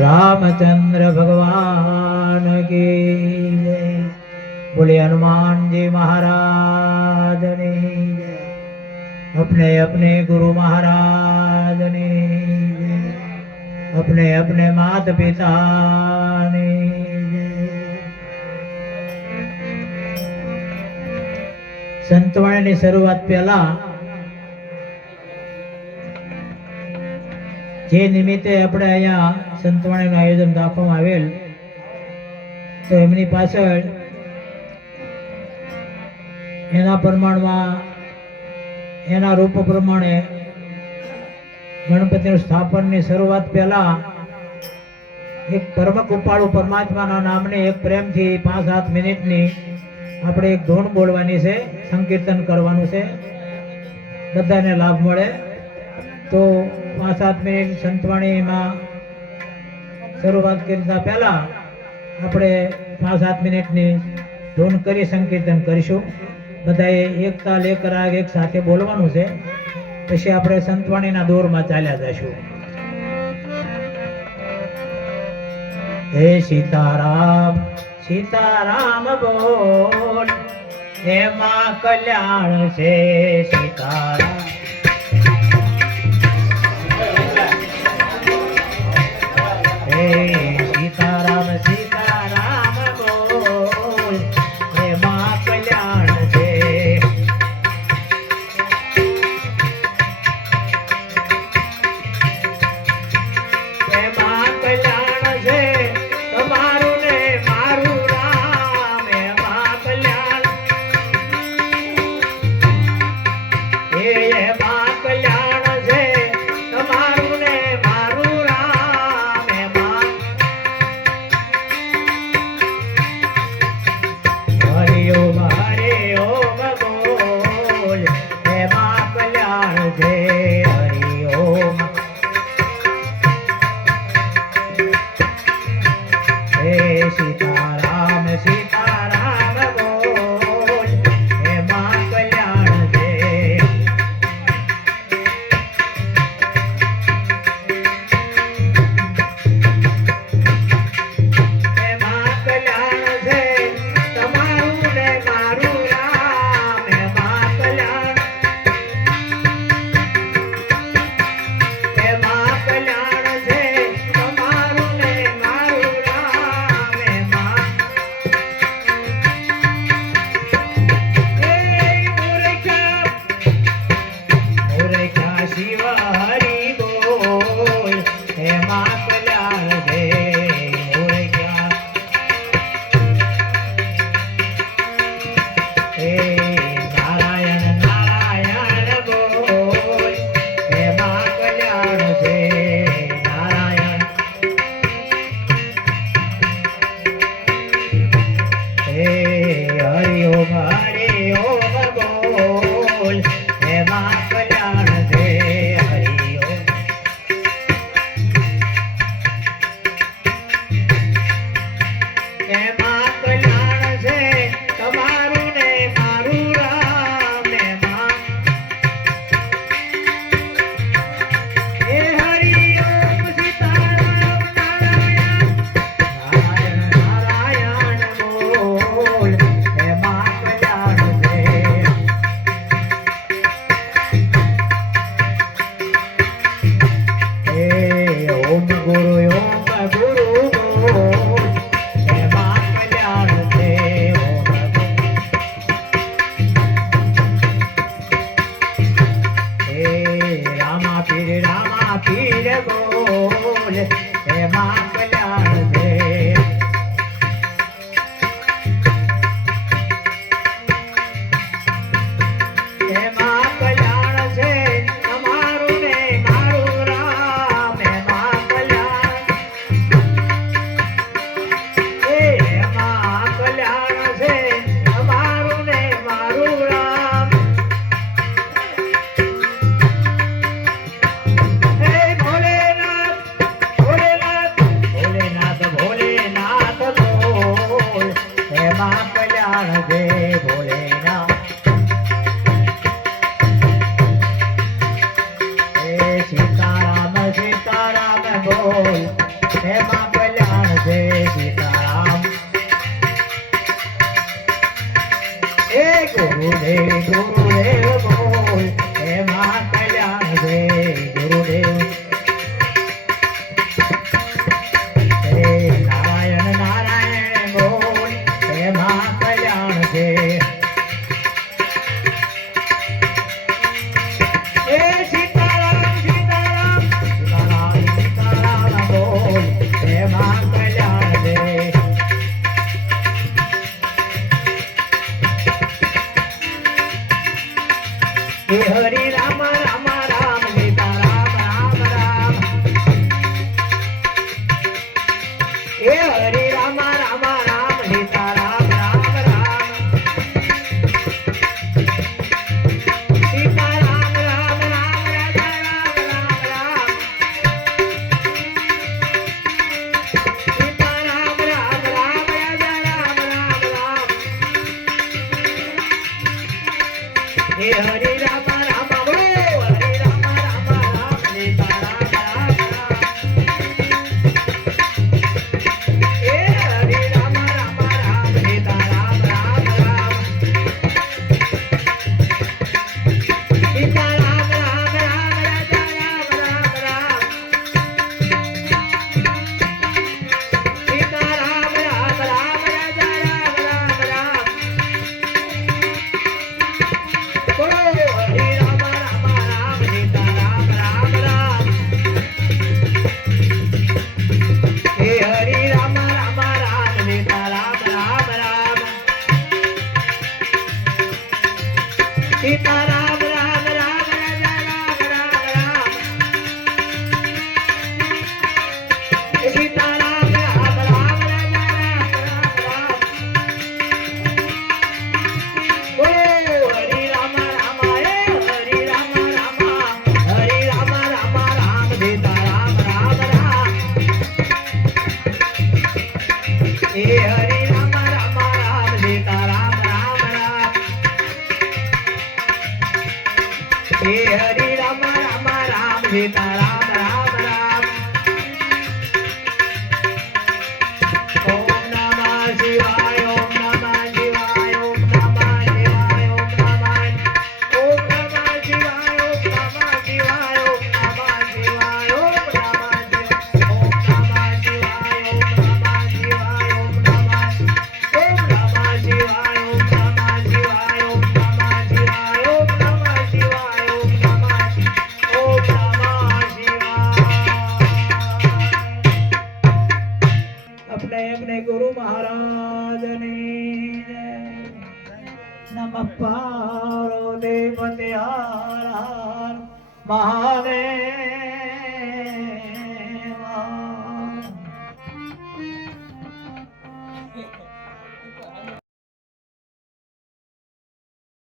रामचंद्र भगवान की जय। बोले हनुमान जी महाराज ने जय। अपने अपने गुरु महाराज ने जय। अपने अपने माता पिता ने जय। संतवाणी शुरुआत पहला જે નિમિત્તે આપણે અહીંયા સંતવાણીનું આયોજન રાખવામાં આવેલ, તો એમની પાછળ એના પ્રમાણમાં એના રૂપ પ્રમાણે ગણપતિનું સ્થાપનની શરૂઆત પહેલા એક પરમ કૃપાળુ પરમાત્માના નામની એક પ્રેમથી 5-7 મિનિટની આપણે એક ધૂન બોલવાની છે, સંકીર્તન કરવાનું છે, બધાને લાભ મળે. તો 5-7 મિનિટ સંતવાણીમાં શરૂઆત કરતા પહેલા આપણે 5-7 મિનિટની ધૂન કરી સંકીર્તન કરીશું. બધાએ એક તાલ એક રાગ એક સાથે બોલવાનું છે, પછી આપણે સંતવાણીના દોરમાં ચાલ્યા જઈશું. હે સીતારામ સીતારામ બોલ, એમાં કલ્યાણ છે સીતારામ. सीताराम सीताराम बोल, एમાં કલ્યાણ છે. એમાં કલ્યાણ છે તમારું ને મારું રામ. એમાં કલ્યાણ, એમાં કલ્યાણ છે તમારું ને મારું રામ. હરે ઓમ બોલ, એમાં કલ્યાણ છે. હરે ઓમ. હે સીતારામ સીતારામ બોલ, એમાં કલ્યાણ છે. એમાં કલ્યાણ છે તમારું ને મારું રામ. એમાં કલ્યાણ, એમાં કલ્યાણ છે તમારું ને મારું રામ. એમાં મૂર્ખા શિવ હરિ બોલ, એમાં કલ્યાણ છે. મૂર્ખા હે નારાયણ નારાયણ બોલ, એમાં કલ્યાણ છે. નારાયણ હે હરિ ઓમ બોલ, એમાં કલ્યાણ છે. હરિ ઓમ. એમાં કલ્યાણ છે તમારું ને મારું રામ. એમાં હે હરિ ઓમ સીતારામ નારાયણ નારાયણ નારાયણ બોલ, એમાં કલ્યાણ છે. હે ઓમ ગુરુ બોલ, એમાં કલ્યાણ છે. હે રામા પીર બોલ, એમાં કલ્યાણ છે. એમાં કલ્યાણ છે તમારું ને મારું રામ. એમાં કલ્યાણ, એમાં કલ્યાણ છે તમારું ને મારું રામ. હે ભોલેનાથ નમઃ પાર્વતી પતે હર હર મહાદેવ